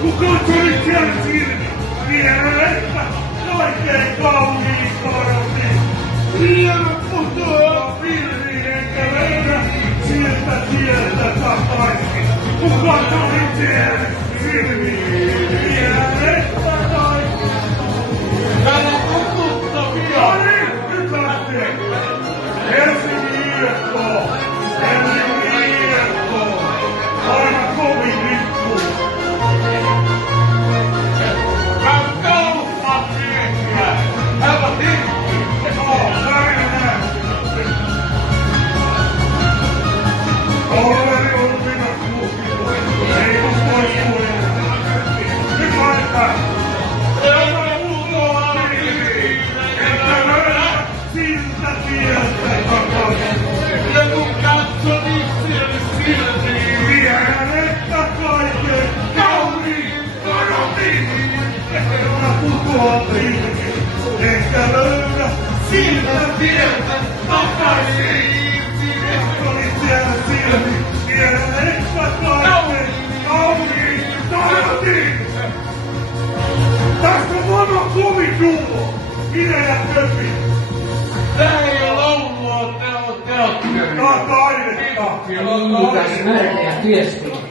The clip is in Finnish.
Kun katsoin siellä silmi, vielä että kaikkein kauniin korotti. Hienot putoaa pilviin enkä löydä sieltä tieltä takaisin. Kun katsoin siellä silmiin, vielä että kaikkein. Täällä on tuttavia. No niin, nyt lähtee. Helsingin Iekko. Helsingin Iekko. Aina kovin lippu. Ehkä löydä siltä tieltä takaisin. Oli siellä silmi, vielä ehkä kaikkein kauniin tarjotin. Tässä on vana koviduo, minä ja Köpi. Tää ei oo laulua, tää on teatteri. Tää on taidetta. Lukas Märkä ja Työsti.